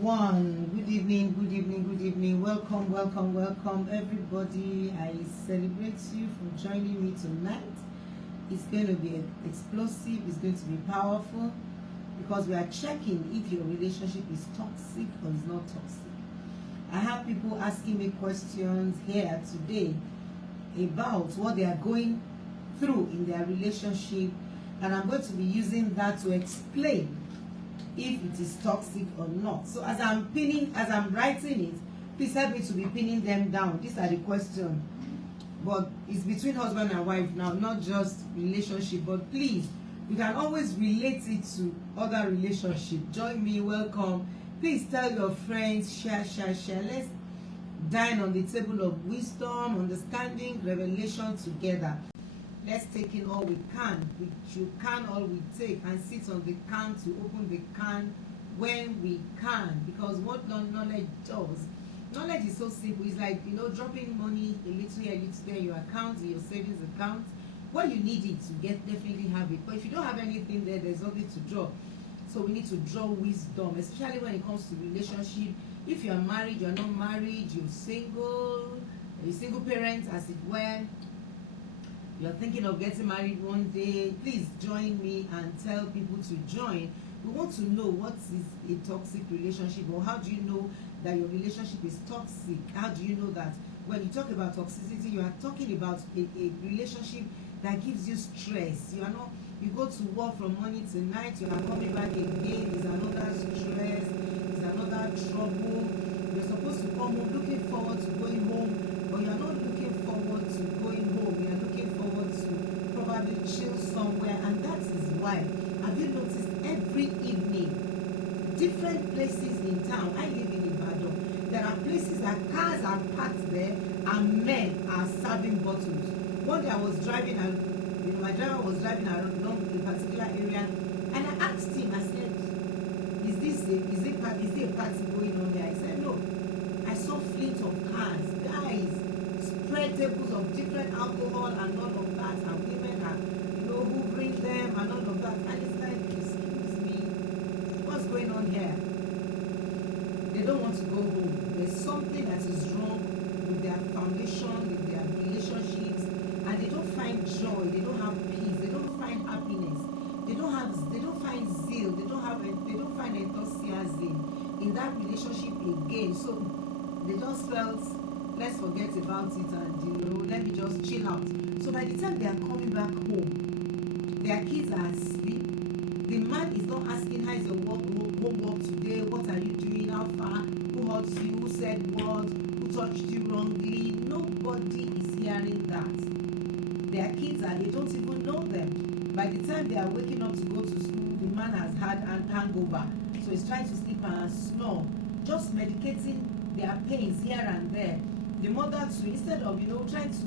everyone. Good evening, good evening, good evening. Welcome, welcome, welcome, everybody. I celebrate you for joining me tonight. It's going to be explosive, it's going to be powerful, because we are checking if your relationship is toxic or is not toxic. I have people asking me questions here today about what they are going through in their relationship, and I'm going to be using that to explain if it is toxic or not. So as I'm writing it, please help me to be pinning them down. These are the questions, but it's between husband and wife now, not just relationship. But please, you can always relate it to other relationship. Join me, welcome. Please tell your friends, share. Let's dine on the table of wisdom, understanding, revelation together. Let's take in all we can. We should can all we take, and sit on the can to open the can when we can. Because what knowledge does, knowledge is so simple. It's like, dropping money a little here, a little there in your account, in your savings account. When you need it, you definitely have it. But if you don't have anything there, there's nothing to draw. So we need to draw wisdom, especially when it comes to relationship. If you're married, you're not married, you're single parent, as it were. You're thinking of getting married one day, please join me and tell people to join. We want to know what is a toxic relationship, or how do you know that your relationship is toxic? How do you know that when you talk about toxicity, you are talking about a relationship that gives you stress. You go to work from morning to night, you are coming back again, there's another stress, there's another trouble. You're supposed to come home looking forward to going home, but you're not looking forward to going home. You're looking forward to probably chill somewhere, and that is why. Have you noticed every evening, different places in town? I live in Ibadan. There are places that cars are parked there, and men are serving bottles. One day I was driving, and my driver was driving along a particular area, and I asked him, I said, is there a party going on there? I said, no. I saw fleet of cars, guys, spread tables of different alcohol and all of that, and women are, who bring them and all of that. And it's like, excuse me, what's going on here? They don't want to go home. There's something that is wrong with their foundation, with their relationships, and they don't find joy, they don't have peace, they don't find happiness, they don't find zeal, they don't find enthusiasm in that relationship again. So they just felt, let's forget about it, and let me just chill out. So by the time they are coming back home, their kids are asleep. The man is not asking, how is your homework today? What are you doing? How far? Who hurt you? Who said what? Who touched you wrongly? Nobody is hearing that. Their kids they don't even know them. By the time they are waking up to go to school, the man has had an hangover. So he's trying to sleep and snore, just medicating their pains here and there. The mother too, instead of trying to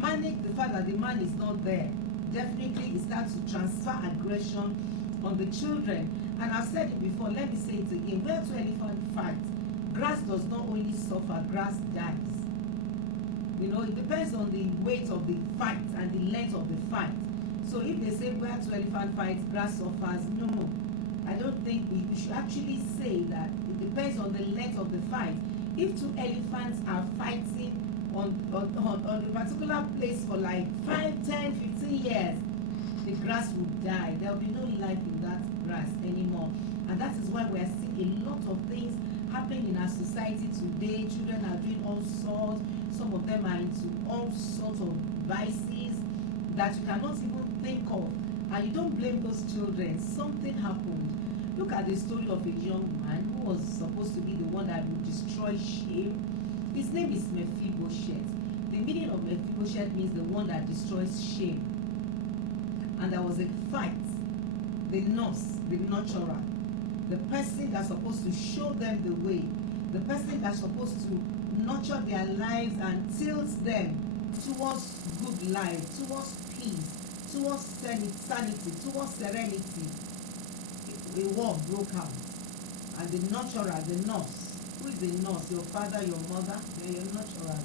manage the fact that the man is not there, definitely it starts to transfer aggression on the children. And I've said it before, let me say it again. Where two elephants fight, grass does not only suffer, grass dies. It depends on the weight of the fight and the length of the fight. So if they say where two elephants fight, grass suffers, no. I don't think we should actually say that. It depends on the length of the fight. If two elephants are fighting on a particular place for like 5, 10, 15 years, the grass will die. There will be no life in that grass anymore. And that is why we are seeing a lot of things happening in our society today. Children are doing all sorts. Some of them are into all sorts of vices that you cannot even think of. And you don't blame those children. Something happened. Look at the story of a young man who was supposed to be the one that would destroy shame. His name is Mephibosheth. The meaning of Mephibosheth means the one that destroys shame. And there was a fight. The nurse, the nurturer, the person that's supposed to show them the way, the person that's supposed to nurture their lives and tilt them towards good life, towards peace, towards sanity, towards serenity. A war broke out, and the nurturer, the nurse, who is the nurse? Your father, your mother, they're your nurturer.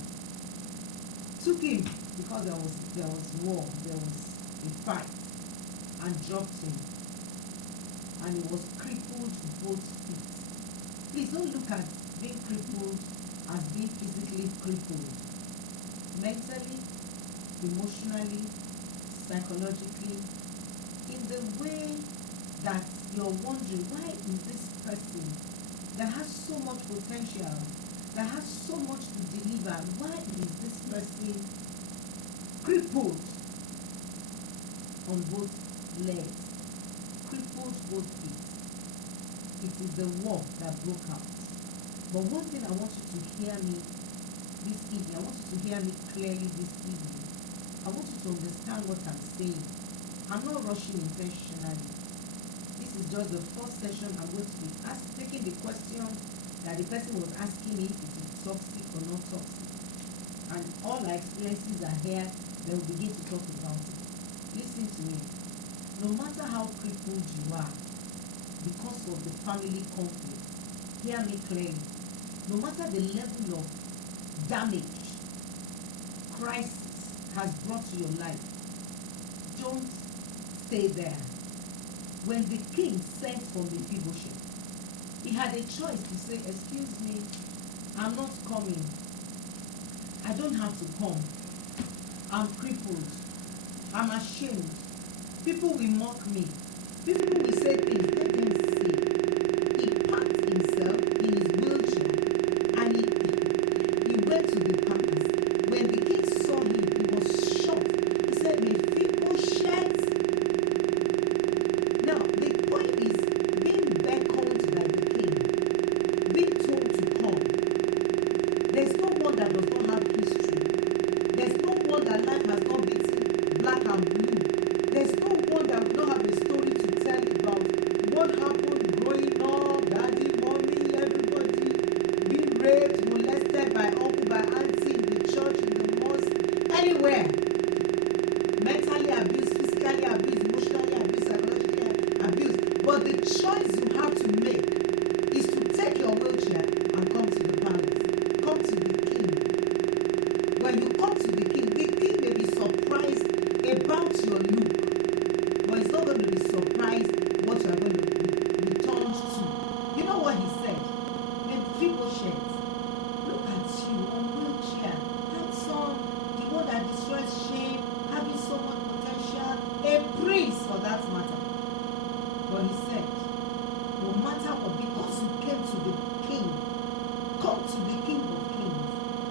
Took him because there was war, there was a fight, and dropped him, and he was crippled both feet. Please don't look at being crippled as being physically crippled. Mentally, emotionally, psychologically, in the way that you're wondering, why is this person that has so much potential, that has so much to deliver, why is this person crippled on both legs, crippled both feet? It is the war that broke out. But one thing I want you to hear me this evening, I want you to hear me clearly this evening. I want you to understand what I'm saying. I'm not rushing intentionally. This is just the first session. I'm going to be taking the question that the person was asking me if it is toxic or not toxic. And all our experiences are here, they will begin to talk about it. Listen to me. No matter how crippled you are because of the family conflict, hear me clearly. No matter the level of damage, crisis has brought to your life, don't stay there. When the king sent for Mephibosheth, he had a choice to say, excuse me, I'm not coming. I don't have to come. I'm crippled. I'm ashamed. People will mock me. People will say things. Let them say. He packed himself in his wheelchair and he went to the palace. When the king saw him, he was shocked. He said, Mephibosheth. Now, the point is being beckoned by the king, being told to come. There's no one that does not have history. There's no one that life has not beaten black and blue. There's no one that will not have a story to tell about what happened growing up, daddy, mommy, everybody being raped, molested by uncle, by auntie, in the church, in the mosque, anywhere. Mentally abused, physically abused, emotionally abused, psychologically abused. But the choice you have to make is to take your wheelchair and come to the palace. Come to the king. When you come to the king may be surprised about your look, but he's not going to be surprised what you are going to be returned to. You know what he said? Mephibosheth, look at you on wheelchair, handsome, the one that destroys shame, having so much potential, a prince for that matter. But he said, no matter what, because you came to the king, come to the king of kings.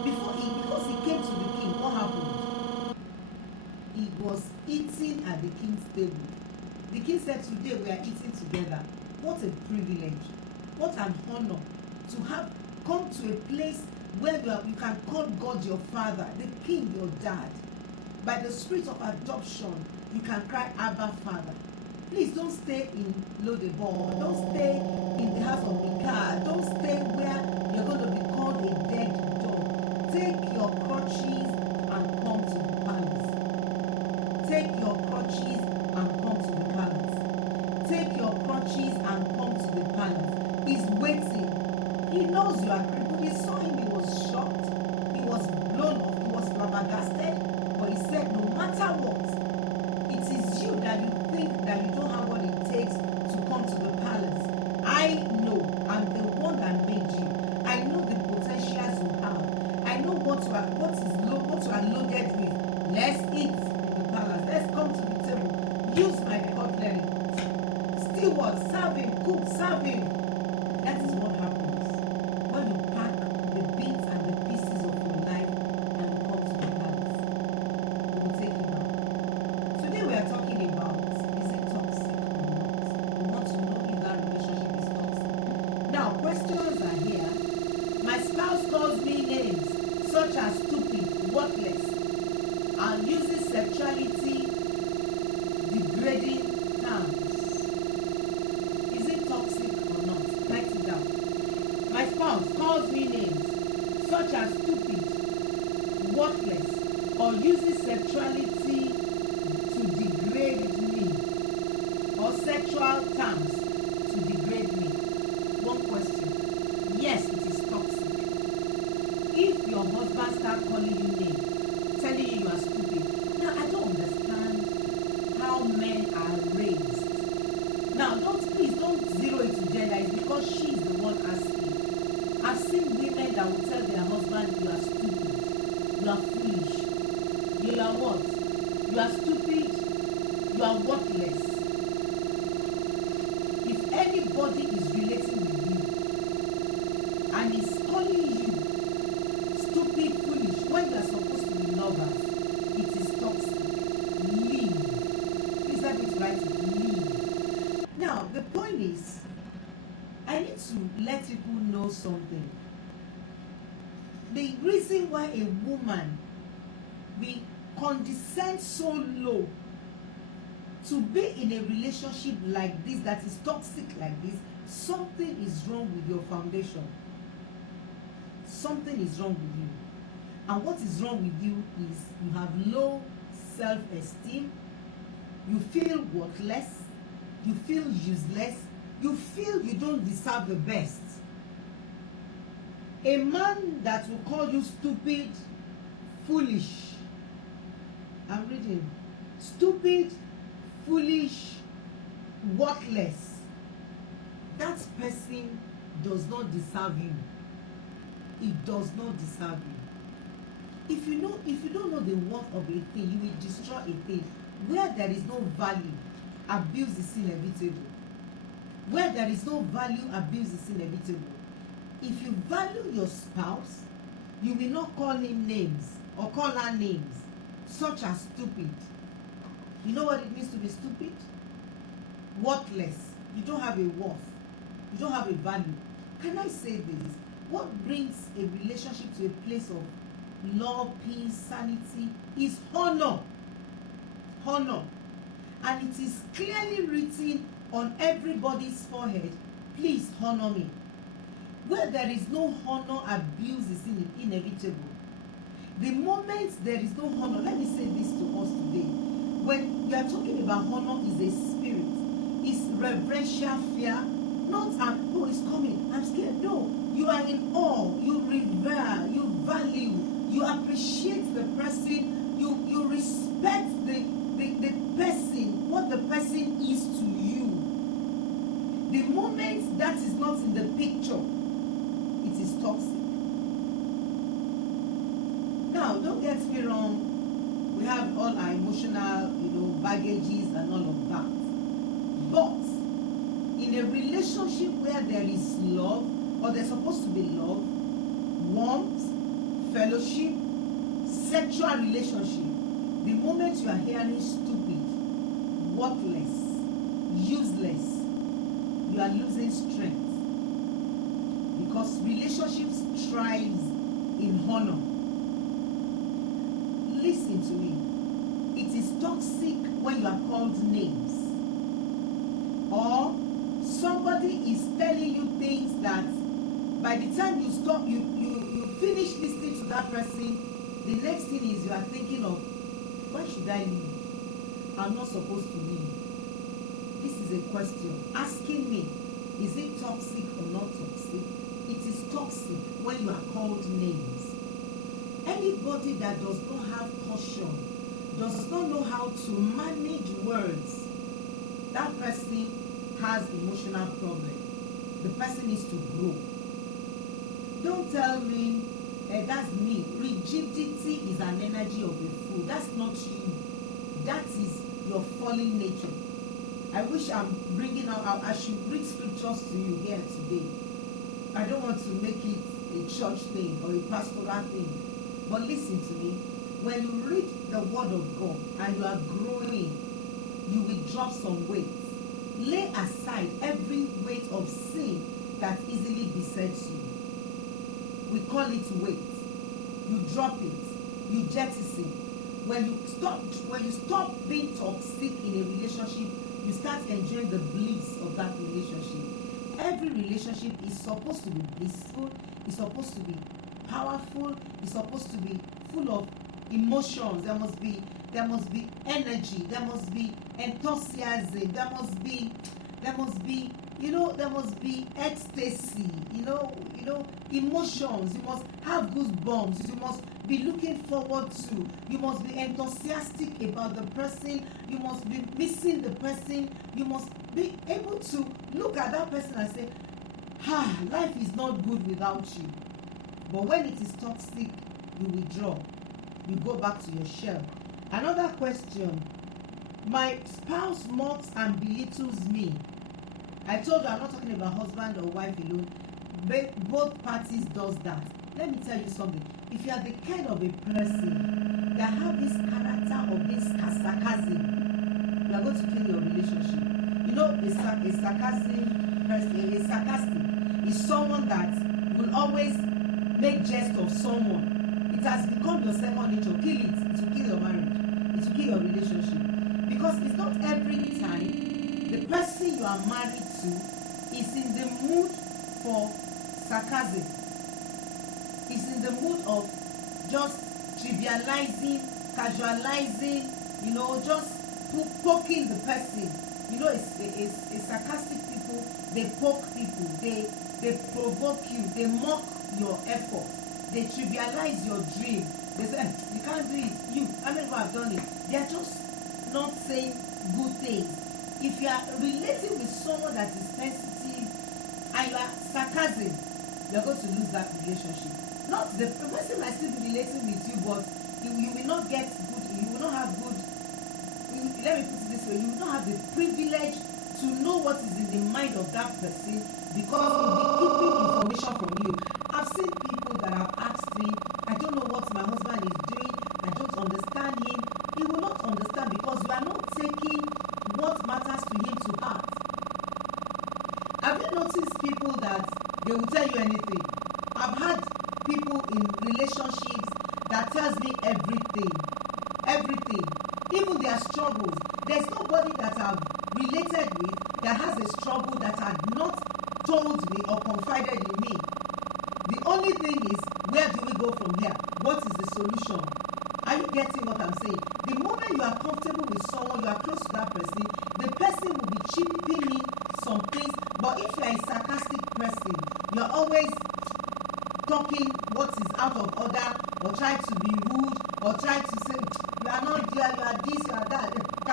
Because he came to the king, what happened? He was eating at the king's table. The king said, today we are eating together. What a privilege. What an honor to have come to a place where you can call God your father, the king your dad. By the spirit of adoption, you can cry, Abba, Father. Please don't stay in Lodebor. Don't stay in the house of the car. Don't stay where you're going to be called a dead dog. Take your crutches and come to the palace. Take your crutches and come to the palace. Take your crutches and come to the palace. He's waiting. He knows you are crippled. He saw him. He was shocked. He was blown up. He was flabbergasted. But he said, no matter what, it is you that you think that you don't have what it takes to come to the palace. I know I'm the one that made you. I know the potentials you have. I know what you are loaded with. Let's eat in the palace. Let's come to the table. Use my cutlery. Steward, serve him. Cook, serve him. That is what happens when you pack the bits and the pieces of your life and come to the palace. We will take it back. Today we are talking about, is it toxic or not? We want to know if that relationship is toxic. Now, questions are here. My spouse calls me names such as stupid, worthless, and uses sexuality degrading terms. Is it toxic or not? Write it down. My spouse calls me names such as stupid, worthless, or uses sexuality to degrade me, or sexual terms to degrade me. One question. Yes, it is toxic. If your husband starts calling you names, telling you are stupid. Now, I don't understand how men are raised. Now, please don't zero it to gender. It's because she's the one asking. I've seen women that will tell their husband, you are stupid, you are foolish, you are what? You are stupid, you are worthless. If anybody is relating with you and is calling you stupid, foolish, when you are supposed to be lovers, it is toxic. Leave. Please help me to write it. Leave. Now, the point is, I need to let people know something. The reason why a woman will condescend so low to be in a relationship like this, that is toxic like this, something is wrong with your foundation. Something is wrong with you. And what is wrong with you is you have low self-esteem, you feel worthless, you feel useless, you feel you don't deserve the best. A man that will call you stupid, foolish, I'm reading, stupid, foolish, worthless, that person does not deserve you. It does not deserve you. If you don't know the worth of a thing, you will destroy a thing. Where there is no value, abuse is inevitable. Where there is no value, abuse is inevitable. If you value your spouse, you will not call him names or call her names, such as stupid. You know what it means to be stupid? Worthless. You don't have a worth. You don't have a value. Can I say this? What brings a relationship to a place of love, peace, sanity is honor. Honor. And it is clearly written on everybody's forehead, please honor me. Where there is no honor, abuse is inevitable. The moment there is no honor, let me say this to us today. When you are talking about honor, is a spirit, it's reverential fear, not an, oh, it's coming, I'm scared. No, you are in awe, you revere, you value, you appreciate the person, you respect the person, what the person is to you. The moment that is not in the picture, it is toxic. Now, don't get me wrong, we have all our emotional, baggages and all of that. But in a relationship where there is love, or there's supposed to be love, warmth, fellowship, sexual relationship, the moment you are hearing stupid, worthless, useless, you are losing strength. Because relationships thrives in honor. Listen to me. It is toxic when you are called names, or somebody is telling you things that by the time you stop, you finish listening to that person, the next thing is you are thinking of, why should I leave? I'm not supposed to leave. This is a question asking me, is it toxic or not toxic? It is toxic when you are called names. Anybody that does not have caution, does not know how to manage words, that person has emotional problem. The person needs to grow. Don't tell me, that's me. Rigidity is an energy of a fool. That's not you. That is your fallen nature. I wish I should read scriptures to you here today. I don't want to make it a church thing or a pastoral thing. But listen to me. When you read the word of God and you are growing, you will drop some weight. Lay aside every weight of sin that easily besets you. We call it weight. You drop it. You jettison. When you stop being toxic in a relationship, you start enjoying the bliss of that relationship. Every relationship is supposed to be blissful. It's supposed to be powerful. It's supposed to be full of emotions. There must be energy. There must be enthusiasm. There must be ecstasy. Emotions. You must have goosebumps. You must be looking forward to. You must be enthusiastic about the person. You must be missing the person. You must be able to look at that person and say, Life is not good without you. But when it is toxic, you withdraw. You go back to your shell. Another question. My spouse mocks and belittles me. I told you I'm not talking about husband or wife alone. Both parties does that. Let me tell you something. If you are the kind of a person that have this character of this sarcasm, you are going to kill your relationship. You know, a sarcastic is someone that will always make jest of someone. It has become your second nature. Kill it. It will kill your marriage. It will kill your relationship. Because it's not every time the person you are married to is in the mood for sarcasm. Is in the mood of just trivializing, casualizing, you know, just poking the person. You know, it's sarcastic people. They poke people. They provoke you. They mock your effort. They trivialize your dream. They say, you can't do it. How many people have done it? They are just not saying good things. If you are relating with someone that is sensitive and you are sarcasm, you are going to lose that relationship. Not the person might still be relating with you, but you will not get good. You will not have good. Let me put it this way: you will not have the privilege to know what is in the mind of that person because he will be keeping information from you. I've seen people that have asked me, I don't know what my husband is doing. I don't understand him. He will not understand because you are not taking what matters to him to heart. Have you noticed people that they will tell you anything? I've had people in relationships that tells me everything, even their struggles. There's nobody that I've related with that has a struggle that had not told me or confided in me. The only thing is, where do we go from here? What is the solution? Are you getting what I'm saying? The moment you are comfortable with someone, you are close to that person, the person will be chipping in some things. But if you are a sarcastic person, you are always talking what is out of order, or try to be rude, or try to say, you are not there, you are this, you are that.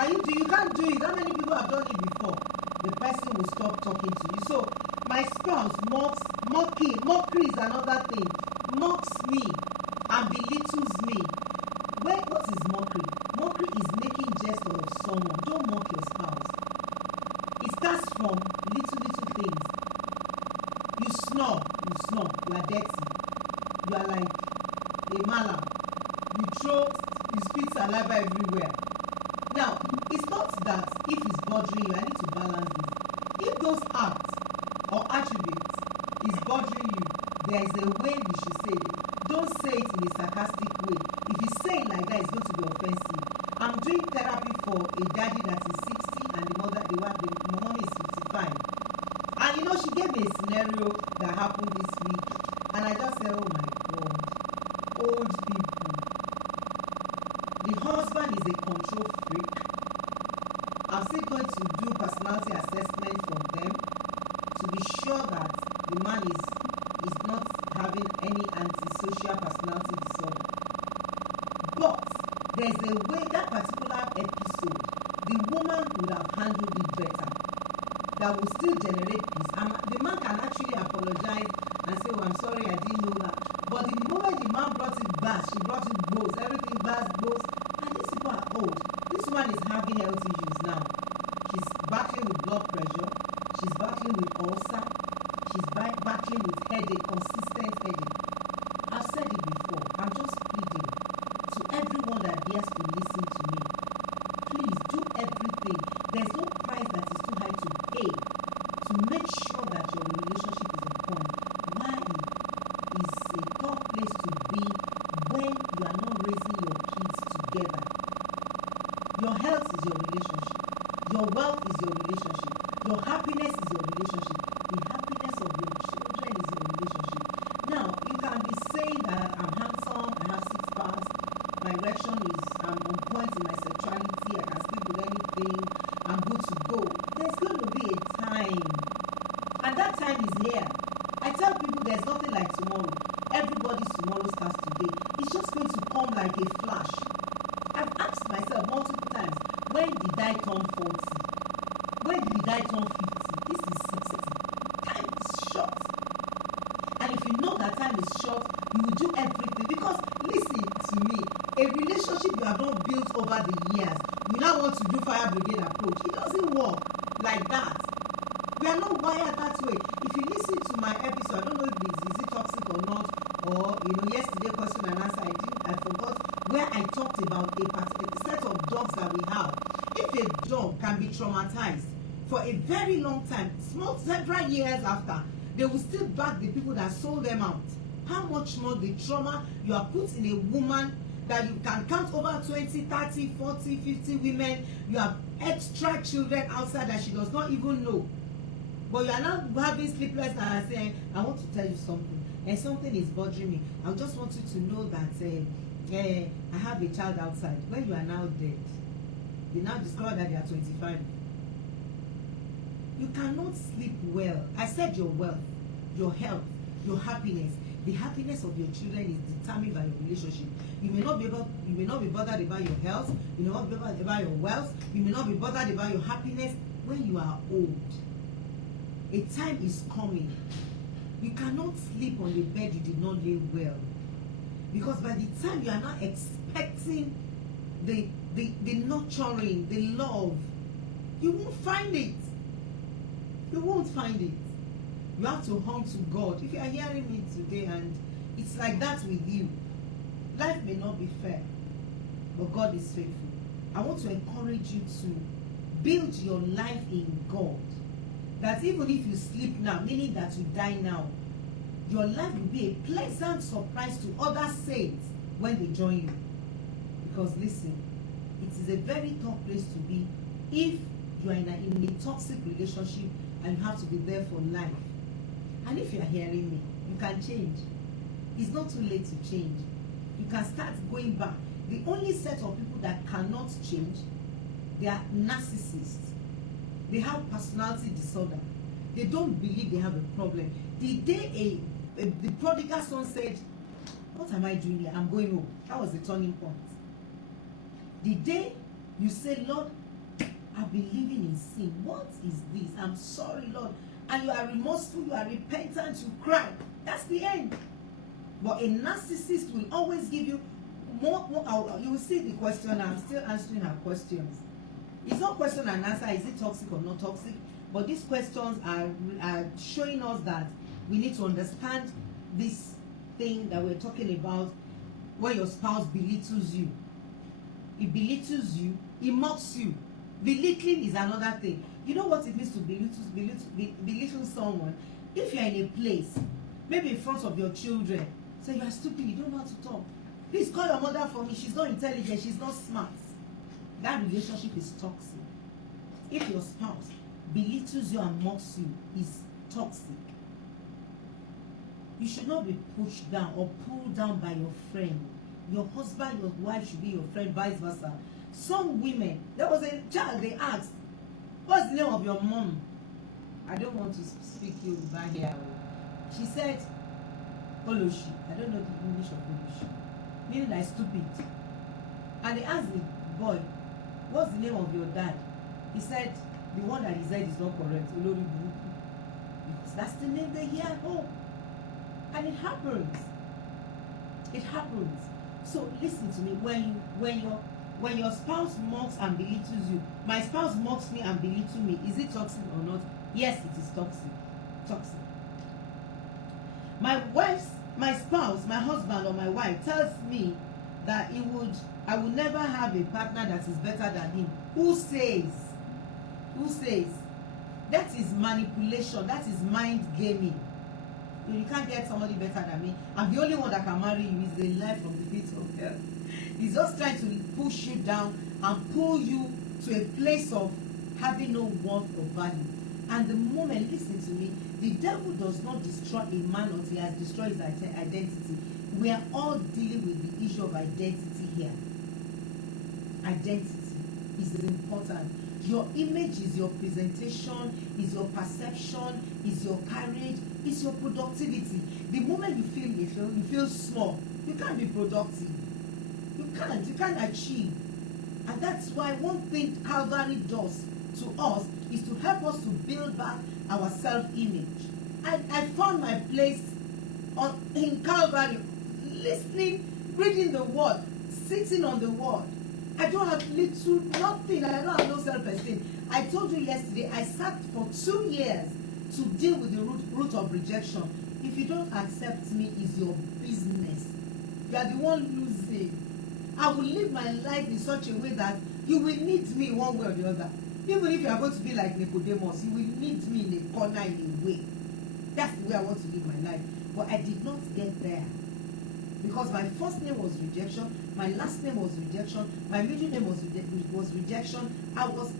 You can't do it. How many people have done it before? The person will stop talking to you. So my spouse mockery is another thing. Mocks me and belittles me. What is mockery? Mockery is making jest of someone. Don't mock your spouse. It starts from little things. You snore, you are dirty. You are like a malam. You spit saliva everywhere. Now, it's not that if it's bothering you, I need to balance this. If those acts or attributes is bothering you, there is a way you should say it. Don't say it in a sarcastic way. If you say it like that, it's going to be offensive. I'm doing therapy for a daddy that is 60 and the mom is 55. And you know, she gave me a scenario that happened this week, and I just said, oh my God, old people. The husband is a control freak. I'm still going to do personality assessment for them to be sure that the man is not having any antisocial personality disorder. But there's a way that particular episode, the woman would have handled it better. That will still generate peace. And the man can actually apologize and say, oh, I'm sorry, I didn't know that. But the moment the man brought it back, she brought it blows, everything blows. And these people are old. This woman is having health issues now. She's battling with blood pressure. She's battling with ulcer. She's battling with headache, consistent headache. I've said it before. I'm just pleading to everyone that dares to listen to me. Please do everything. There's no price that is too high to pay to make sure that your relationship is on point. Why is a tough place to be when you are not raising your kids together? Your health is your relationship. Your wealth is your relationship. Your happiness is your relationship. The happiness of your children is your relationship. Now, you can be saying that I'm handsome, I have 6 packs, my erection is on point in my sexuality, I can sleep with anything, I'm good to go. There's going to be a time, and that time is here. I tell people there's nothing like tomorrow. Everybody's tomorrow starts today. It's just going to come like a flash. I've asked myself multiple times, when did I turn 40? When did I turn 50? This is 60. Time is short. you know that time is short, you will do everything. Because listen to me, a relationship you have not built over the years, you now want to do fire brigade approach. It doesn't work like that. We are not wired that way. If you listen to my episode, I don't know if is it toxic or not, or yesterday question and answer, I forgot where I talked about a set of dogs that we have. If a dog can be traumatized for a very long time, several years after, they will still back the people that sold them out. How much more the trauma you are put in a woman that you can count over 20, 30, 40, 50 women. You have extra children outside that she does not even know. But you are now having sleepless nights and saying, I want to tell you something. And something is bothering me. I just want you to know that I have a child outside. When you are now dead, you now discover that they are 25. You cannot sleep well. I said your wealth, your health, your happiness. The happiness of your children is determined by your relationship. You may not be bothered about your health. You may not be bothered about your wealth. You may not be bothered about your happiness when you are old. A time is coming. You cannot sleep on the bed you did not lay well. Because by the time you are not expecting the nurturing, the love, you won't find it. You won't find it. You have to hum to God. If you are hearing me today and it's like that with you, life may not be fair, but God is faithful. I want to encourage you to build your life in God. That even if you sleep now, meaning that you die now, your life will be a pleasant surprise to other saints when they join you. Because listen, it is a very tough place to be if you are in a toxic relationship and you have to be there for life. And if you are hearing me, you can change. It's not too late to change. You can start going back. The only set of people that cannot change, they are narcissists. They have personality disorder. They don't believe they have a problem. The day the prodigal son said, what am I doing here? I'm going home. That was the turning point. The day you say, Lord, I've been living in sin. What is this? I'm sorry, Lord. And you are remorseful, you are repentant, you cry. That's the end. But a narcissist will always give you more. You will see the question. I'm still answering her questions. It's not question and answer, is it toxic or not toxic? But these questions are showing us that we need to understand this thing that we're talking about when your spouse belittles you. He belittles you, he mocks you. Belittling is another thing. You know what it means to belittle someone? If you're in a place, maybe in front of your children, say you are stupid, you don't know how to talk. Please call your mother for me, she's not intelligent, she's not smart. That relationship is toxic. If your spouse belittles you and mocks you, is toxic. You should not be pushed down or pulled down by your friend. Your husband, your wife should be your friend, vice versa. Some women, there was a child, they asked, what's the name of your mom? I don't want to speak Yoruba here. She said, Oloshi. I don't know the English of Oloshi. Meaning like stupid. And they asked the boy, what's the name of your dad? He said, the one that he said is not correct. Olori Buruku. Because that's the name they hear at home. And it happens. It happens. So listen to me. When your spouse mocks and belittles you, my spouse mocks me and belittles me, is it toxic or not? Yes, it is toxic. Toxic. My spouse, my husband or my wife tells me that I would never have a partner that is better than him. Who says? Who says? That is manipulation. That is mind gaming. You can't get somebody better than me. I'm the only one that can marry you. Is a lie from the pit of hell. He's just trying to push you down and pull you to a place of having no worth or value. And the moment, listen to me, the devil does not destroy a man until he has destroyed his identity. We are all dealing with the issue of identity here. Identity is important. Your image is your presentation, is your perception, is your courage, is your productivity. The moment you feel small, you can't be productive. You can't achieve. And that's why one thing Calvary does to us is to help us to build back our self-image. I found my place in Calvary, listening, reading the word, sitting on the word. I don't have nothing. I don't have no self-esteem. I told you yesterday, I sat for 2 years to deal with the root of rejection. If you don't accept me, it's your business. You are the one losing. I will live my life in such a way that you will need me one way or the other. Even if you are going to be like Nicodemus, you will need me in a corner in a way. That's the way I want to live my life. But I did not get there. Because my first name was rejection, my last name was rejection, my middle name was rejection. I was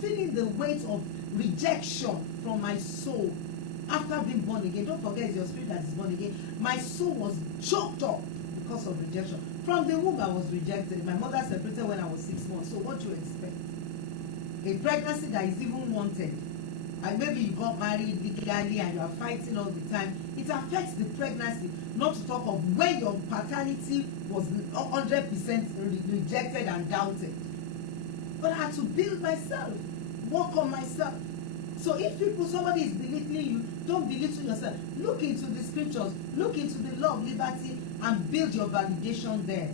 feeling the weight of rejection from my soul after being born again. Don't forget, it's your spirit that is born again. My soul was choked up because of rejection. From the womb, I was rejected. My mother separated when I was 6 months. So what do you expect? A pregnancy that is even wanted. And maybe you got married legally and you are fighting all the time. It affects the pregnancy, not to talk of when your paternity was 100% rejected and doubted. But I had to build myself, work on myself. So if somebody is belittling you, don't belittle yourself. Look into the scriptures, look into the law of liberty and build your validation there.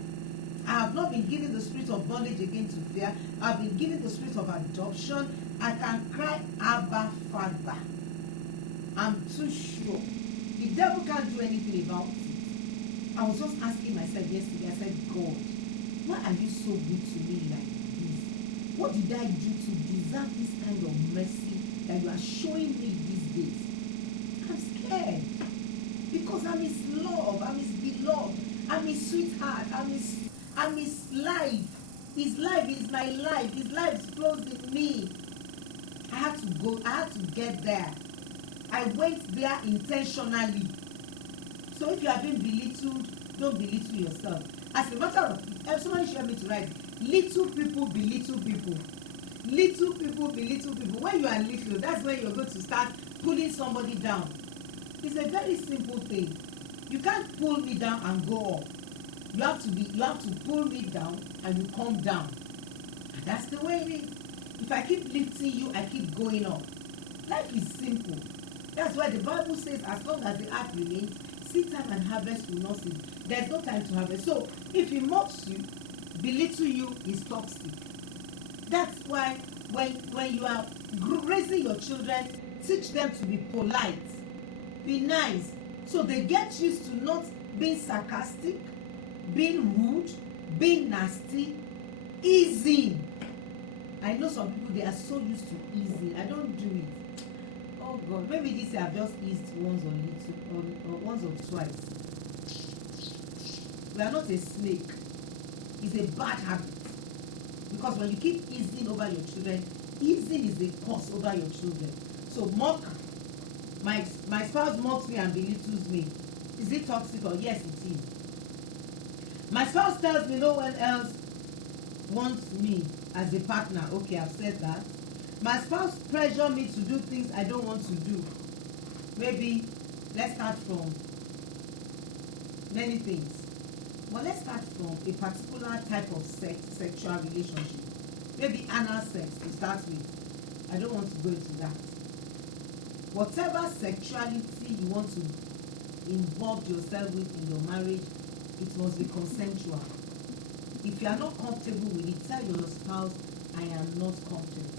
I have not been given the spirit of bondage again to fear. I've been given the spirit of adoption. I can cry, Abba, Father. I'm too sure. The devil can't do anything about it. I was just asking myself yesterday, I said, God, why are you so good to me like this? What did I do to deserve this kind of mercy that you are showing me these days? I'm scared. Because I'm his love, I'm his beloved, I'm his sweetheart, I'm his life. His life is my life. His life flows in me. I had to go. I had to get there. I went there intentionally. So if you are being belittled, don't belittle yourself. As a matter of, somebody shared me to write, little people belittle people. Little people belittle people. When you are little, that's when you're going to start pulling somebody down. It's a very simple thing. You can't pull me down and go up. You have to pull me down and you come down. And that's the way it is. If I keep lifting you, I keep going up. Life is simple. That's why the Bible says, as long as the earth remains, seed time and harvest will not cease. There's no time to harvest. So if he mocks you, belittle you, is toxic. That's why when you are raising your children, teach them to be polite, be nice, so they get used to not being sarcastic, being rude, being nasty, easing. I know some people, they are so used to easing. I don't do it. Oh God, maybe this year I've just eased once or once or twice. We are not a snake. It's a bad habit. Because when you keep easing over your children, easing is a curse over your children. So my spouse mocks me and belittles me. Is it toxic? Or yes, it is. My spouse tells me no one else wants me as a partner. Okay, I've said that. My spouse pressures me to do things I don't want to do. Maybe let's start from many things. Well, let's start from a particular type of sexual relationship. Maybe anal sex to start with. I don't want to go into that. Whatever sexuality you want to involve yourself with in your marriage, it must be consensual. If you are not comfortable with it, tell your spouse, I am not comfortable.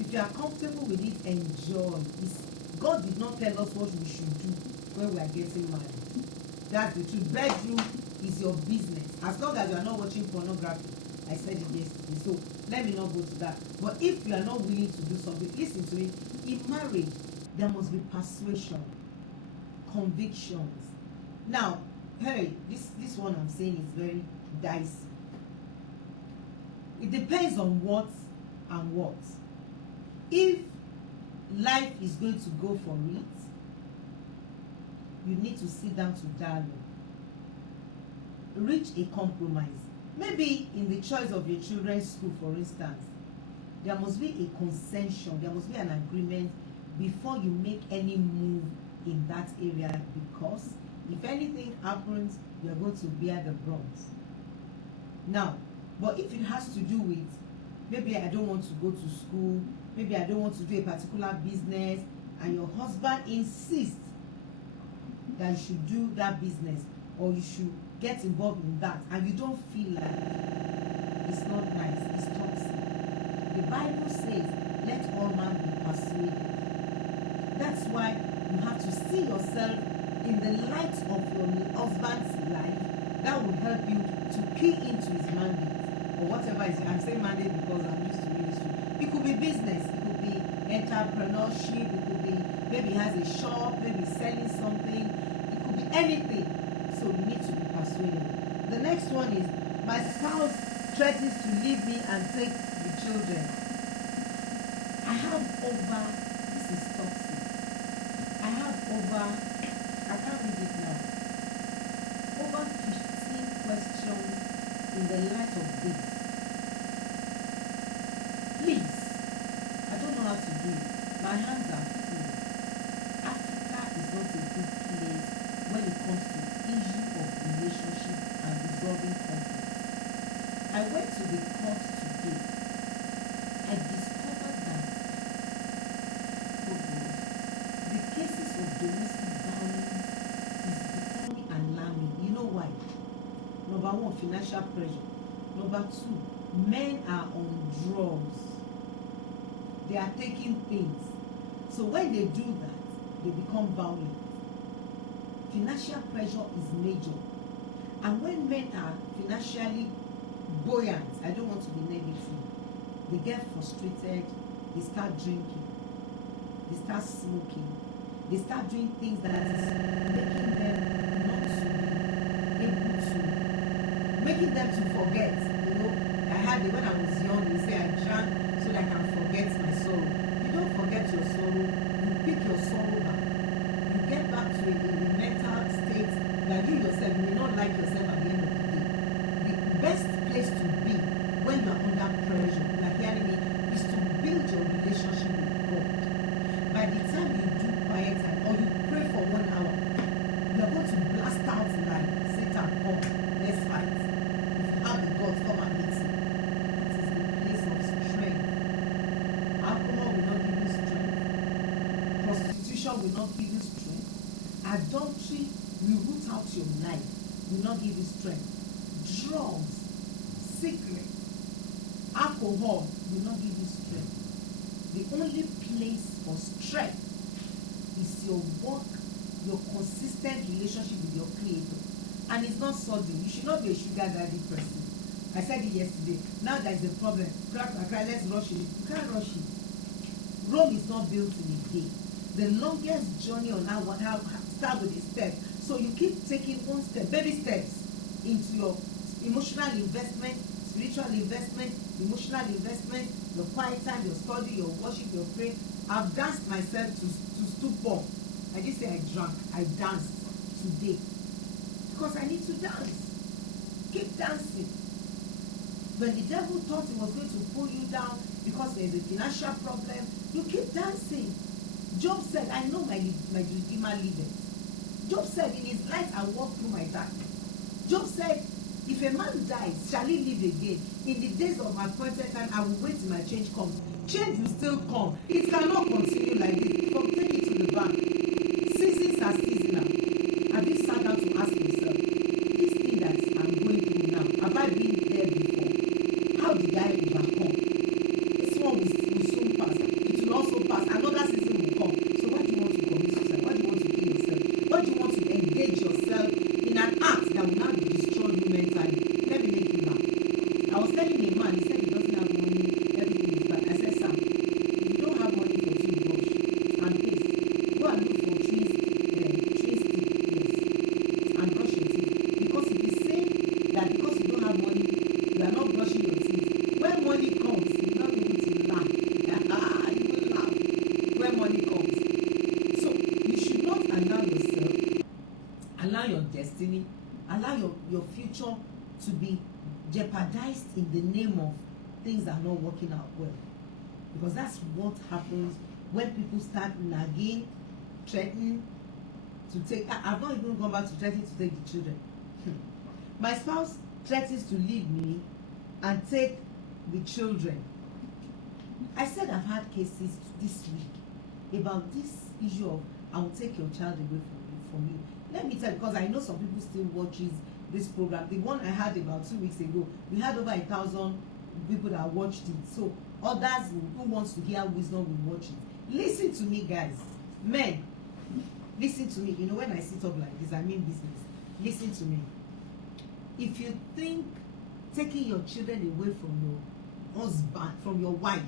If you are comfortable with it, enjoy. God did not tell us what we should do when we are getting married. That's the truth. Bedroom is your business. As long as you are not watching pornography. I said it yesterday. So let me not go to that. But if you are not willing to do something, listen to me. In marriage, there must be persuasion, convictions. Now, hey, this one I'm saying is very dicey. It depends on what and what. If life is going to go for it, you need to sit down to dialogue. Reach a compromise. Maybe in the choice of your children's school, for instance, there must be a consensus, there must be an agreement before you make any move in that area, because if anything happens, you're going to bear the brunt. Now, but if it has to do with, maybe I don't want to go to school, maybe I don't want to do a particular business, and your husband insists that you should do that business or you should get involved in that, and you don't feel like it's not nice, it's toxic. The Bible says, let all man be persuaded. That's why you have to see yourself in the light of your husband's life. That will help you to key into his mandate or whatever is. I'm saying mandate because I'm used to ministry. It could be business, it could be entrepreneurship, it could be maybe he has a shop, maybe selling something, it could be anything. So you need to be persuaded. The next one is, my spouse threatens to leave me and take the children. I have over, this is toxic. I have over, I can't read it now, over 15 questions in the light of this. Please, I don't know how to do it. My hands are full. Africa is not a good place when it comes to issue of relationship and resolving conflict. I went to the court today. I discovered that, oh God, the cases of domestic violence is becoming alarming. You know why? Number one, financial pressure. Number two, men are on drugs. They are taking things. So when they do that, they become violent. Financial pressure is major. And when men are financially buoyant, I don't want to be negative, they get frustrated, they start drinking, they start smoking, they start doing things that is making them to forget. You know, I had it when I was young, they say I drank so that I can forget my sorrow. You don't forget your sorrow, you pick your sorrow back. You get back to a mental state that you yourself may not like yourself at the end of the day. The best place to be when you are under pressure, like hearing me, is to build your relationship with God. By the time you do quiet time or you pray for 1 hour, you are going to blast out like Satan, come, let's fight. If you have the God, come and meet me. That is the place of strength. Alcohol will not give you strength. Prostitution will not give you strength. Adultery will root out your life, will not give you strength. Drugs, sickness, alcohol will not give you strength. The only place for strength is your work, your consistent relationship with your Creator. And it's not sudden. You should not be a sugar daddy person. I said it yesterday. Now there is a problem. Let's rush it. You can't rush it. Rome is not built in a day. The longest journey on how start with a step. So you keep taking one step, baby steps, into your emotional investment, spiritual investment, emotional investment, your quiet time, your study, your worship, your prayer. I've danced myself to stupor. I didn't say I drank. I danced today because I need to dance. Keep dancing. When the devil thought he was going to pull you down because there is a financial problem, you keep dancing. Job said, I know my Redeemer liveth. Job said, in his light I walk through my darkness. Job said, if a man dies, shall he live again? In the days of my appointed time, I will wait till my change comes. Change will still come. It cannot continue like this. From take it to the bank. Seasons are seasonal. Have you sat down to ask yourself, this thing that I'm going through now, have I been there before? How did I overcome? This one will soon pass. It will also pass. Another season will come. So why do you want to commit suicide? Why do you want to kill yourself? Why do you want to engage yourself in an act that will not destroy you mentally? Let me make you laugh. I was telling a man, he said he doesn't have money, everything is bad. I said, Sam, if you don't have money for toothbrush and paste, go and look for tree stick, yes, and brush your teeth. Because if you say that because you don't have money, you are not brushing your teeth, when money comes, you will not be able to laugh. You will laugh when money comes. So you should not allow yourself, allow your destiny, allow your future to be jeopardized in the name of things that are not working out well. Because that's what happens when people start nagging, threatening to take. I've not even gone back to threatening to take the children. My spouse threatens to leave me and take the children. I said I've had cases this week about this issue of I will take your child away from you. Let me tell you, because I know some people still watches this program. The one I had about 2 weeks ago, we had over 1,000 people that watched it. So others who wants to hear wisdom will watch it. Listen to me, guys. Men, listen to me. You know, when I sit up like this, I mean business. Listen to me. If you think taking your children away from your husband, from your wife,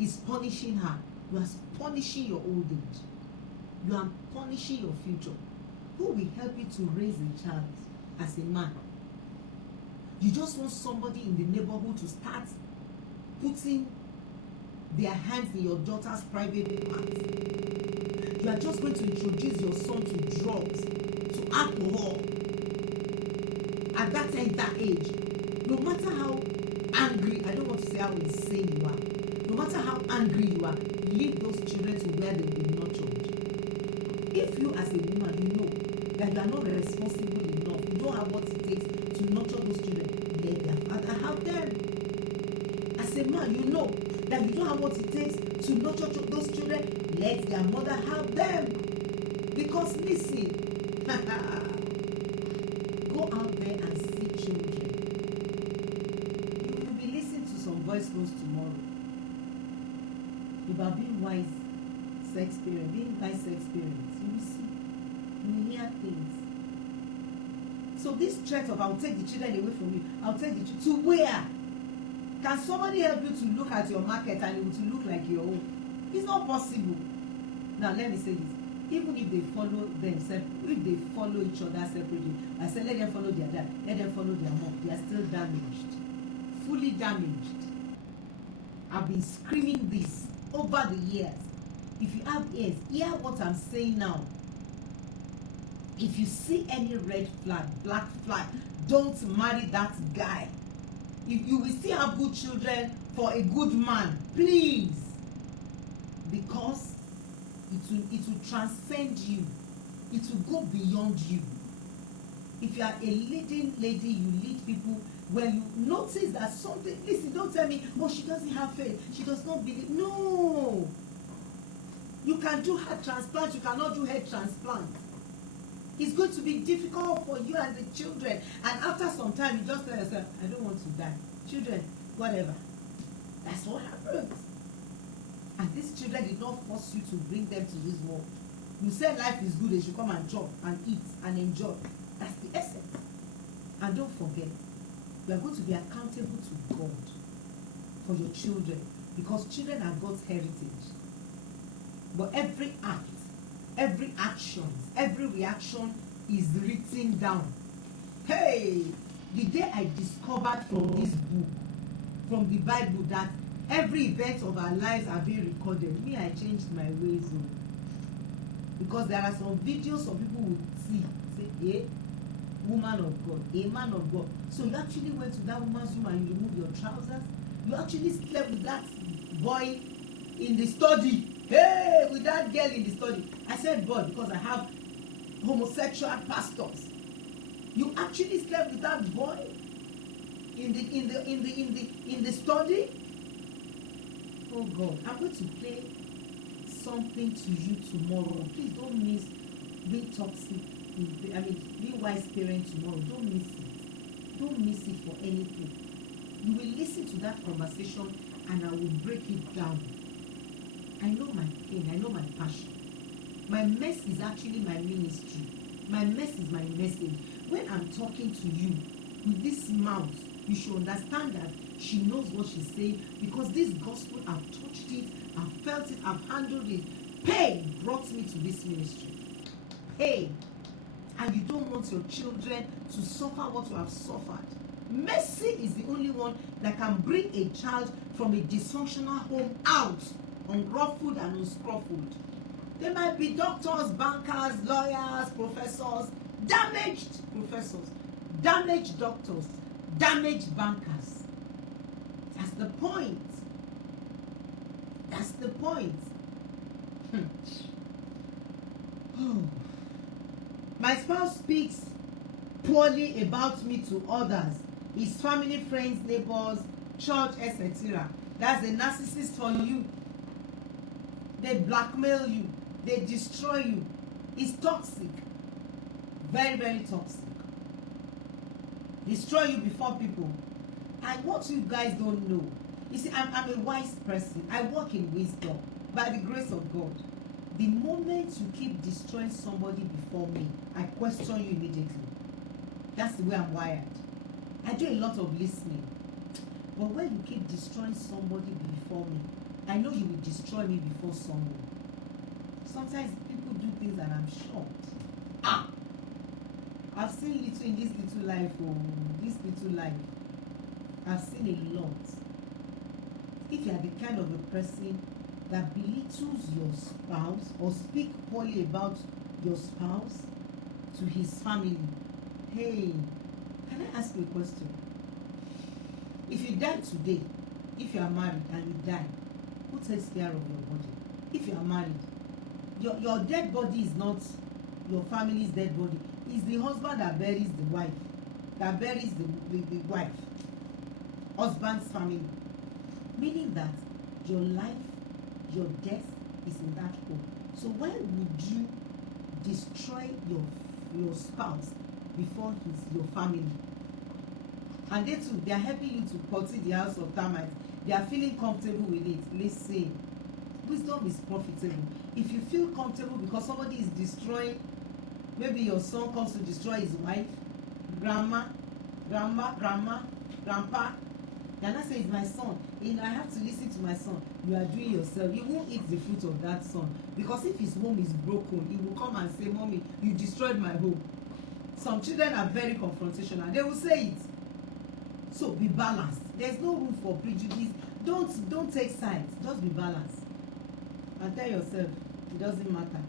is punishing her, you are punishing your old age. You are punishing your future. Who will help you to raise a child as a man? You just want somebody in the neighborhood to start putting their hands in your daughter's private parts. You are just going to introduce your son to drugs, to alcohol at that tender age. No matter how angry, I don't want to say how insane you are, no matter how angry you are, leave those children to where they will be nurtured. If you as a woman, you know that you are not responsible enough, you don't have what it takes to nurture those children, let their father have them. As a man, you know that you don't have what it takes to nurture those children, let their mother have them. Because listen, go out there and see children. You will be listening to some voice notes tomorrow about being wise sex parent, being wise sex parents. You will see, you will hear things. So this threat of I'll take the children away from you, I'll take the children to where? Can somebody help you to look at your market and it will look like your own? It's not possible. Now let me say this. Even if they follow themselves, if they follow each other separately, I said let them follow their dad, let them follow their mom, they are still damaged. Fully damaged. I've been screaming this over the years. If you have ears, hear what I'm saying now. If you see any red flag, black flag, don't marry that guy. If you will still have good children for a good man, please. Because it will transcend you. It will go beyond you. If you are a leading lady, you lead people, when you notice that something, listen, don't tell me, oh, she doesn't have faith, she does not believe. No. You can do heart transplant, you cannot do head transplant. It's going to be difficult for you and the children. And after some time, you just tell yourself, I don't want to die. Children, whatever. That's what happens. And these children did not force you to bring them to this world. You said life is good, they should come and chop and eat and enjoy. That's the essence. And don't forget, you are going to be accountable to God for your children, because children are God's heritage. But every act, every action, every reaction is written down. Hey, the day I discovered from this book, from the Bible, that every event of our lives are being recorded, me, I changed my ways. Because there are some videos some people would see, say, woman of God, a man of God. So you actually went to that woman's room and you removed your trousers. You actually slept with that boy in the study. Hey, with that girl in the study. I said boy because I have homosexual pastors. You actually slept with that boy in the study. Oh God, I'm going to play something to you tomorrow. Please don't miss being toxic. I mean, be wise parent tomorrow. Don't miss it. Don't miss it for anything. You will listen to that conversation and I will break it down. I know my pain. I know my passion. My mess is actually my ministry. My mess is my message. When I'm talking to you with this mouth, you should understand that she knows what she's saying, because this gospel, I've touched it, I've felt it, I've handled it. Pain brought me to this ministry. Pain. And you don't want your children to suffer what you have suffered. Mercy is the only one that can bring a child from a dysfunctional home out, unruffled and unscruffled. They might be doctors, bankers, lawyers, professors, damaged professors, damaged doctors, damaged bankers. That's the point. That's the point. Oh. My spouse speaks poorly about me to others, his family, friends, neighbors, church, etc. That's a narcissist for you. They blackmail you. They destroy you. It's toxic. Very, very toxic. Destroy you before people. And what you guys don't know, you see, I'm a wise person. I walk in wisdom by the grace of God. The moment you keep destroying somebody before me, I question you immediately. That's the way I'm wired. I do a lot of listening. But when you keep destroying somebody before me, I know you will destroy me before someone. Sometimes people do things and I'm shocked. I've seen little in this little life, this little life. I've seen a lot. If you are the kind of a person that belittles your spouse or speak poorly about your spouse to his family, hey, can I ask you a question? If you die today, if you are married and you die, who takes care of your body? If you are married, your dead body is not your family's dead body. It's the husband that buries the wife, that buries the wife, husband's family. Meaning that your life, your death is in that home. So why would you destroy your spouse before your family? And they too, they are helping you to potty the house of termites. They are feeling comfortable with it. Listen, wisdom is profitable. If you feel comfortable because somebody is destroying, maybe your son comes to destroy his wife, grandma, grandpa, you're not saying it's my son. I have to listen to my son. You are doing yourself. You won't eat the fruit of that son. Because if his home is broken, he will come and say, Mommy, you destroyed my home. Some children are very confrontational. They will say it. So be balanced. There's no room for prejudice. Don't take sides. Just be balanced. And tell yourself, it doesn't matter.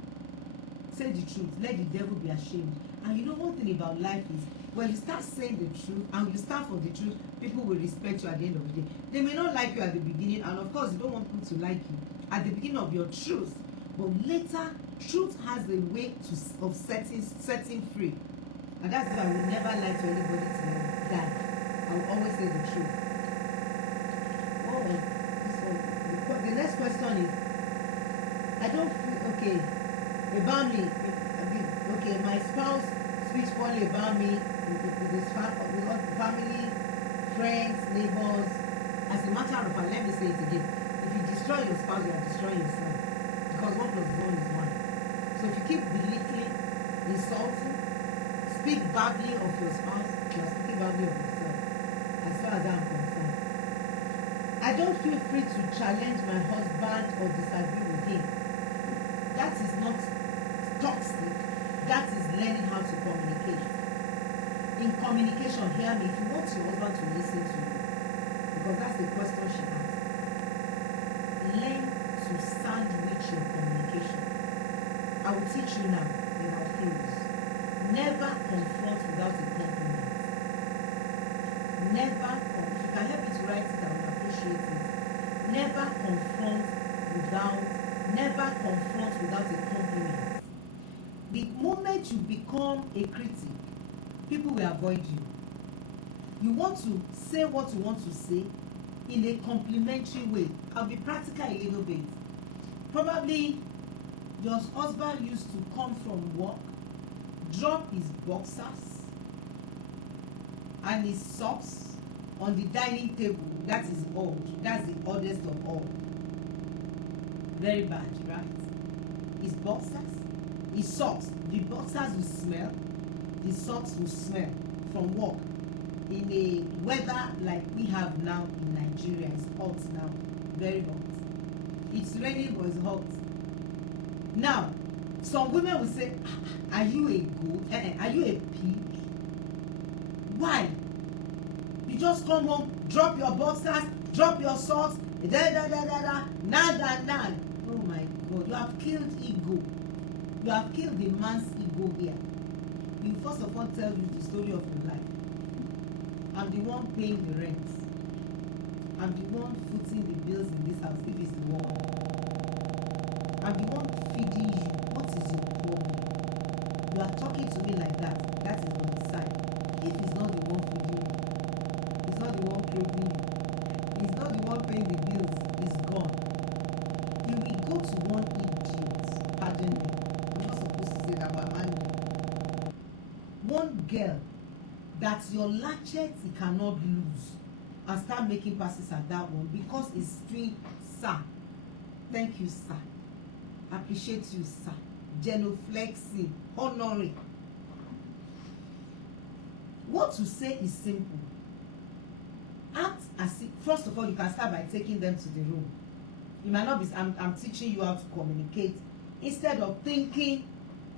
Say the truth. Let the devil be ashamed. And you know one thing about life is, when you start saying the truth and you stand for the truth, people will respect you at the end of the day. They may not like you at the beginning, and of course you don't want people to like you at the beginning of your truth. But later, truth has a way of setting free. And that's why I will never lie to anybody till I die. I will always say the truth. Oh, the next question is, I don't feel okay about me. Okay, my spouse speaks poorly about me with his family, friends, neighbors. As a matter of fact, let me say it again. If you destroy your spouse, you are destroying yourself. Because 1 + 1 is 1. So if you keep belittling, insulting, speak badly of your spouse, you are speaking badly of yourself. As far as I'm concerned, I don't feel free to challenge my husband or disagree with him. That is not toxic. That is learning how to communicate. In communication, hear me, if you want your husband to listen to you, because that's the question she asked, learn to sandwich your communication. I will teach you now, then I'll close. Never confront without a compliment. Never confront. If you can help me to write it, I will appreciate it. Never confront without a compliment. The moment you become a critic, people will avoid you. You want to say what you want to say in a complimentary way. I'll be practical a little bit. Probably your husband used to come from work, drop his boxers and his socks on the dining table. That is odd. That's the oddest of all. Very bad, right? His boxers, his socks. The boxers will smell, the socks will smell from work. In a weather like we have now in Nigeria, it's hot now, very hot. It's raining, but it's hot. Now, some women will say, are you a goat? Are you a pig? Why? You just come home, drop your boxers, drop your socks, nada. Oh my God, you have killed ego. You have killed the man's ego here. He first of all tell you the story of your life. I'm the one paying the rent. I'm the one footing the bills in this house if it's the one. I'm the one feeding you. What is your problem? You are talking to me like that. That is on the side. If he's not the one feeding you, he's not the one clothing you, he's not the one paying the bills, he's gone. He will go to one idiot. Pardon me. I'm not supposed to say that, but girl that your latchet you cannot lose, and start making passes at that one, because it's doing, sir, thank you, sir, appreciate you, sir, genuflexing, honoring. What to say is simple. Act as if, first of all, you can start by taking them to the room. You might not be, I'm teaching you how to communicate. Instead of thinking,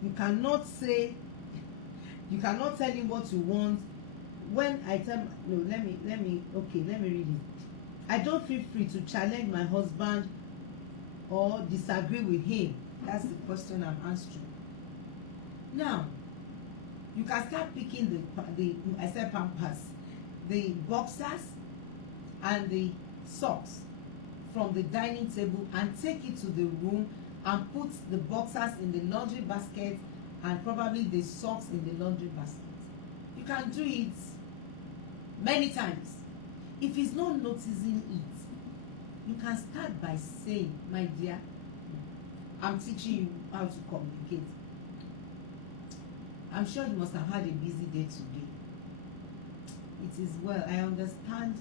you cannot say, you cannot tell him what you want. When I tell, no, let me read it. I don't feel free to challenge my husband or disagree with him. That's the question I'm answering. Now, you can start picking I said pampers, the boxers and the socks from the dining table, and take it to the room and put the boxers in the laundry basket and probably the socks in the laundry basket. You can do it many times. If he's not noticing it, you can start by saying, my dear, I'm teaching you how to communicate. I'm sure you must have had a busy day today. It is well. I understand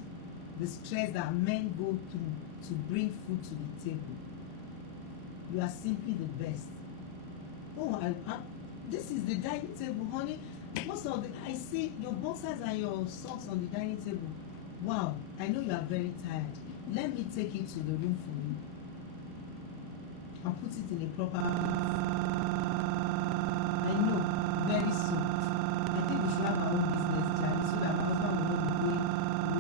the stress that men go through to bring food to the table. You are simply the best. Oh, this is the dining table, honey. Most of I see your boxers and your socks on the dining table. Wow, I know you are very tired. Let me take it to the room for you. I'll put it in a proper. I know, very soon. I think we should have our own business, child, so that my husband will not be going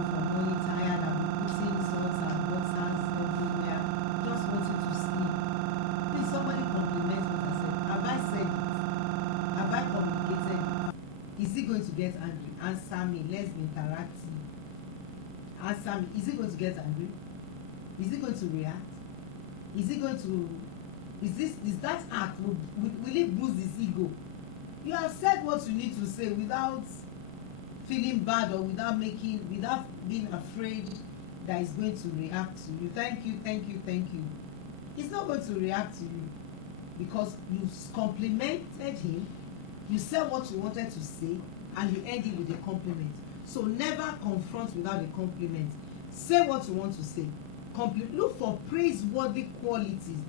from morning tired and putting socks and boxers everywhere. Just want you to sleep. Please, somebody compliment what I said. Have I said it? Have I communicated it? Is he going to get angry? Answer me. Let's be interactive. Answer me. Is he going to get angry? Is he going to react? Is he going to? Is that act? Will it bruise his ego? You have said what you need to say without feeling bad or without being afraid that he's going to react to you. Thank you, thank you, thank you. He's not going to react to you because you complimented him. You said what you wanted to say, and you end it with a compliment. So never confront without a compliment. Say what you want to say. Look for praiseworthy qualities.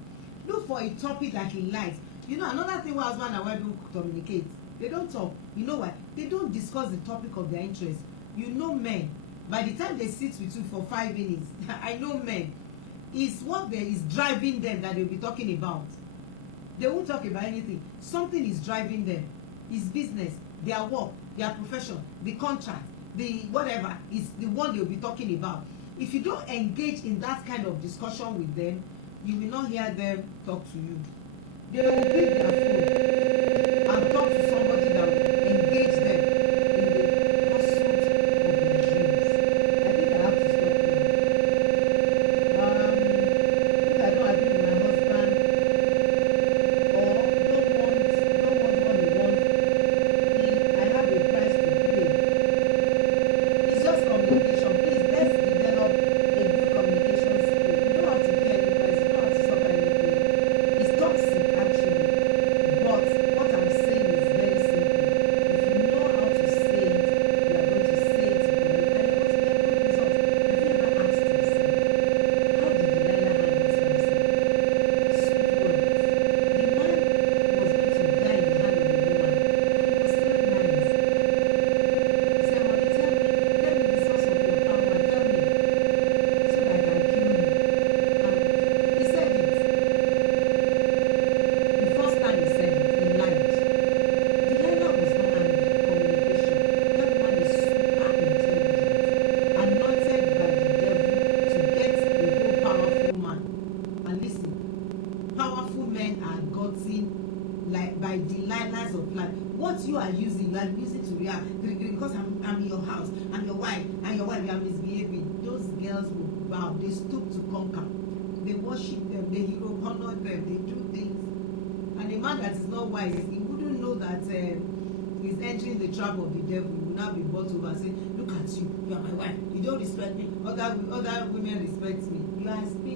Look for a topic that he likes. You know, another thing where husband and wife don't communicate. They don't talk. You know why? They don't discuss the topic of their interest. You know men. By the time they sit with you for 5 minutes, I know men. It's what is driving them that they'll be talking about. They won't talk about anything. Something is driving them. It's business, their work, their profession, the contract, the whatever is the one they'll be talking about. If you don't engage in that kind of discussion with them, you will not hear them talk to you. They will pick their phone and talk to somebody that will engage them in the pursuit of their dreams. I think I have to stop here. If I don't agree with my husband or don't want what he wants, I have a price to pay. It's just communication. Please, let's develop a good communication skill. You don't have to pay any price. You don't have to suffer anything. It's toxic, actually. But what I'm saying is very simple. If you know how to say it, you are going to say it well, and you're going to get good results. Have you ever asked yourself, how did Delilah handle Samson? Sweet words. The man was going to die in the hand of the woman, and he was still nice. He said, honey, tell me, let me the source of your power, tell me, so that I can kill you. And he said it. The first time he said it, he lied. Delilah was not angry. Communication. That woman is super intelligent, anointed by the devil to get a whole powerful man. And listen, powerful men are gotten like by Delilahs of life. What you are using to react because I'm in your house, I'm your wife, and your wife, you are misbehaving. Those girls will bow. They stoop to conquer. They worship them. They hero honor them. They do things. And a man that is not wise, he wouldn't know that he's entering the trap of the devil. He will now be brought over and say, look at you, you are my wife. You don't respect me. Other women respect me.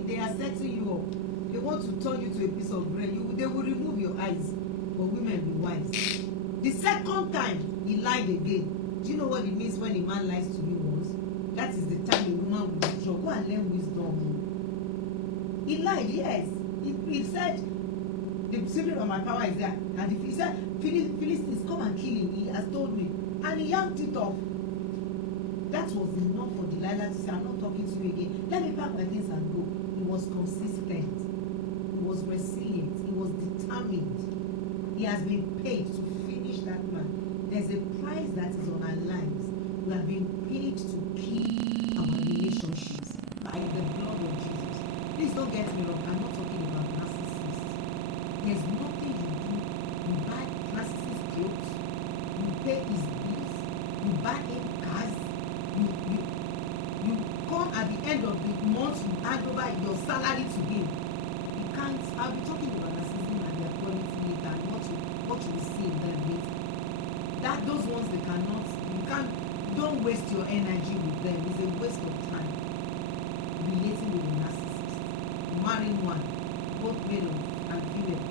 They are setting you up. They want to turn you to a piece of bread. They will remove your eyes. But women, be wise. The second time, he lied again. Do you know what it means when a man lies to you once? That is the time a woman will withdraw. Go and learn wisdom. He lied, yes. He said, the secret of my power is there. And if he said, Philistines, come and kill him. He has told me. And he yanked it off. That was enough for Delilah to say, I'm not talking to you again. Let me pack my things and go. He was consistent. He was resilient. He was determined. He has been paid to finish that man. There's a price that is on our lives. We have been paid to keep our relationships by the blood of Jesus. Please don't get me wrong. I'm not talking about narcissists. There's nothing you do. You buy narcissist clothes. You pay his bills. You buy him cars. You come at the end of the month. You hand over your salary to him. You can't. I'll be talking about narcissism and their quality later and what you will see in them later. Those ones they cannot. You can't. Don't waste your energy with them. It's a waste of time relating with a narcissist. Marrying one, both male and female.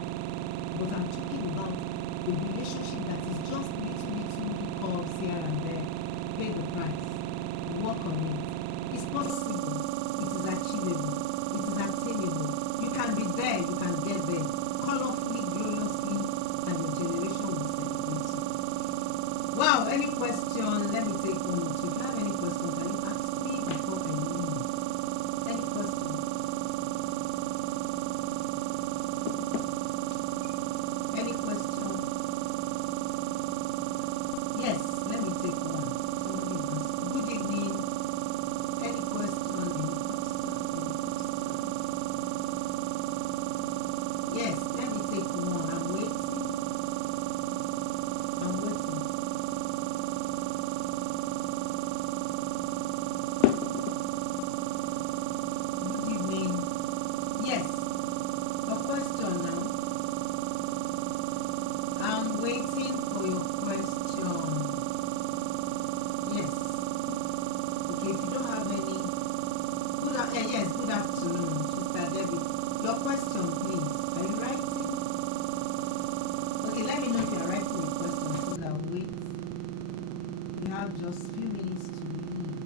But I'm talking about a relationship that is just little hiccups here and there. Pay the price. Work on it. It's possible. It is achievable. It is attainable. You can be there. You can get there. Colorfully, gloriously, and your generation will celebrate you. Wow, any question? Let me take one or two. If you have any question, can you ask me before I leave? Any question? Any question? Yes, let me take one. Somebody asked. Good evening. Any question? Yes, let me take one. I'm waiting. Good evening. Yes, a question now. I'm waiting for your question. Yes. Okay, if you don't have any, yes, good afternoon, Sister Debbie. Your question, please. Are you writing? Okay, let me know if you're writing your question so that I'll wait. We have just few minutes to leave.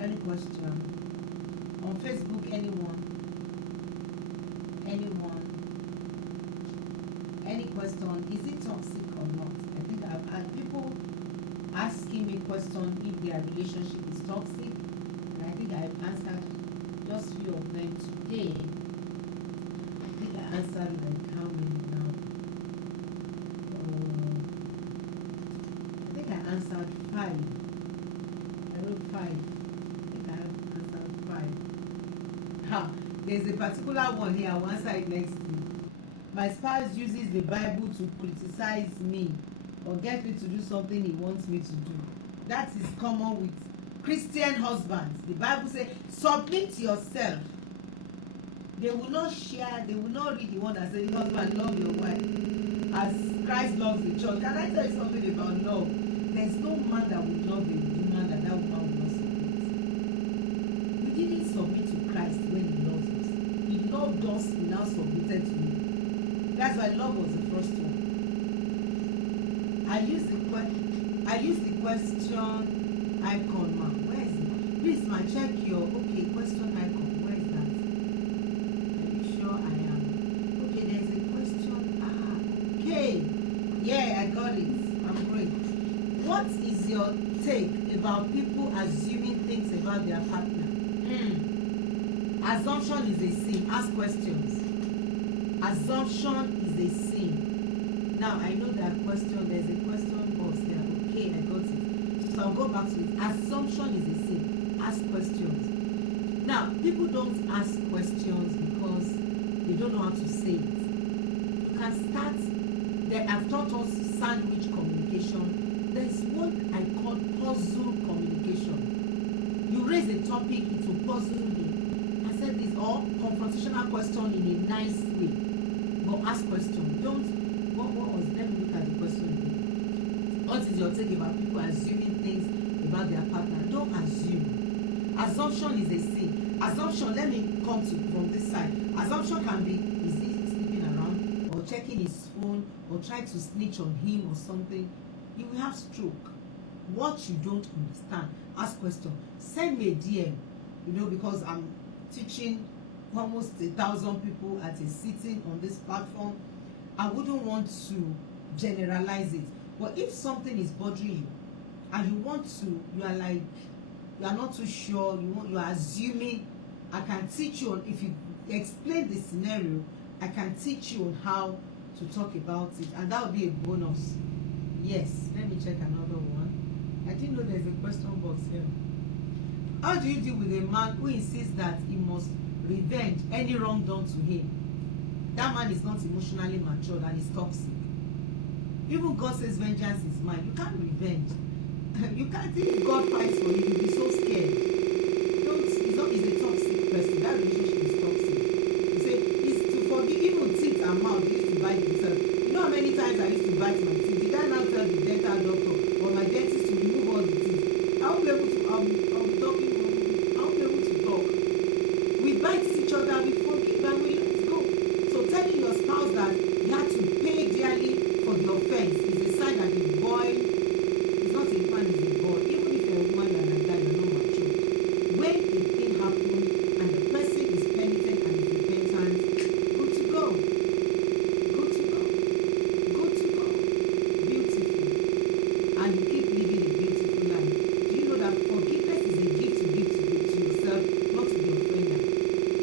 Any question? On Facebook, anyone? Any question? Is it toxic or not? I think I've had people asking me questions if their relationship is toxic, and I think I've answered just few of them today. I think I answered like how many now? I think I answered 5. I wrote 5. I think I have answered 5. There's a particular one here. I'll answer it next week. My spouse uses the Bible to criticize me or get me to do something he wants me to do. That is common with Christian husbands. The Bible says, submit yourself. They will not share, they will not read the one that says, husband, love your wife as Christ loves the church. Can I tell you something about love? There's no man that would love a woman that woman will not submit. We didn't submit to Christ when he loves us. He loved us, he now submitted to him. That's why love was the first one. I use the question icon, ma. Where is it? Please, ma, check your question icon. Where is that? Are you sure I am? Okay, there's a question. Okay. Yeah, I got it. I'm great. What is your take about people assuming things about their partner? Assumption is a sin. Ask questions. Assumption is a sin. Now I know that question. There's a question box there. Okay, I got it. So I'll go back to it. Assumption is a sin. Ask questions. Now people don't ask questions because they don't know how to say it. You can start. They have taught us sandwich communication. There's what I call puzzle communication. You raise a topic, it will puzzle you. I said this, or confrontational question in a nice way. But ask questions. Don't. What was? Let me look at the question again. What is your take about people assuming things about their partner? Don't assume. Assumption is a sin. Assumption. Let me come to from this side. Assumption can be: is he sleeping around, or checking his phone or trying to snitch on him or something, you will have stroke. What you don't understand, ask question. Send me a DM, because I'm teaching almost 1,000 people at a sitting on this platform. I wouldn't want to generalize it, but if something is bothering you and you want to, you are not too sure, you are assuming, I can teach you on, if you explain the scenario, I can teach you on how to talk about it, and that will be a bonus. Yes, let me check another one. I didn't know there's a question box here. How do you deal with a man who insists that he must revenge any wrong done to him? That man is not emotionally mature and is toxic. Even God says vengeance is mine. You can't revenge. You can't. If God fights for you, you'll be so scared. He's a toxic person. That relationship is toxic. You say it's to forgive. Even teeth and mouth used to bite themselves. You know how many times I used to bite my teeth? Did I now tell the dental doctor or my dentist to remove all the teeth? I won't be able to. I'll be talking. I won't be able to talk. We bite each other. We forgive and we let go. So telling your spouse that you have to pay dearly for the offense is a sign that the boy is not a man, is a boy. Even if you're a woman, you're like that, you're not mature. When a thing happens and the person is penitent and is repentant, good to go. Good to go. Good to go. Beautiful. And you keep living a beautiful life. Do you know that forgiveness is a gift to give to yourself, not to the offender?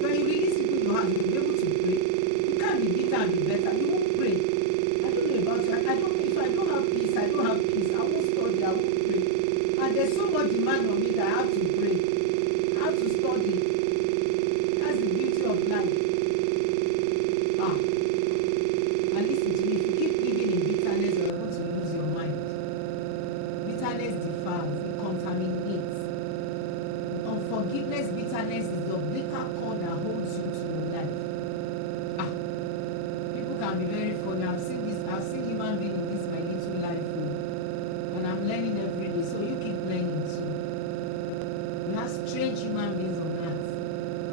When you release people in your heart, you'll be able to pray. You can't be bitter and be better. You won't pray. I don't know about you. I don't. If I don't have peace, I don't have peace. I won't study. I won't pray. And there's so much demand on me that I have to pray. I have to study. That's the beauty of life. And listen to me. If you keep living in bitterness, you're going to lose your mind. Bitterness defiles. It contaminates. Unforgiveness, bitterness is the umbilical cord that holds you to your life. People can be very funny. I've seen human beings in this my little life, and I'm learning every day. So you keep learning too. We have strange human beings on earth.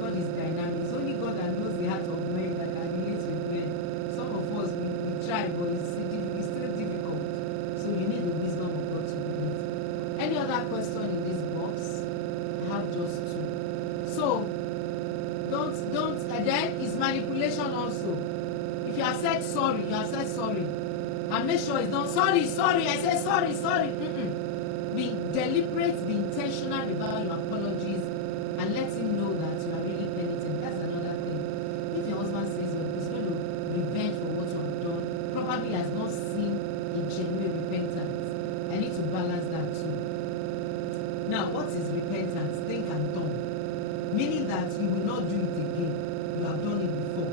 God is dynamic. It's only God that knows the heart of men that can relate with men. Some of us we try, but it's still difficult. So you need the wisdom of God to do it. Any other question in this box? I have just two. So don't and then it's manipulation also. If you have said sorry, you have said sorry. And make sure it's not sorry, I said sorry. Be deliberate, be intentional about your apologies and let him know that you are really penitent. That's another thing. If your husband says he's going to revenge for what you have done, probably has not seen a genuine repentance. I need to balance that too. Now, what is repentance? Think and done. Meaning that you will not do it again. You have done it before.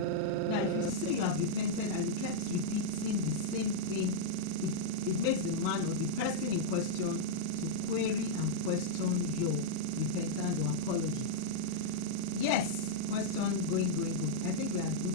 Now, if you say you have repented and you kept repeating the same thing, it makes the man or the person in question to query and question your repentance or apology. Yes, question going. I think we are good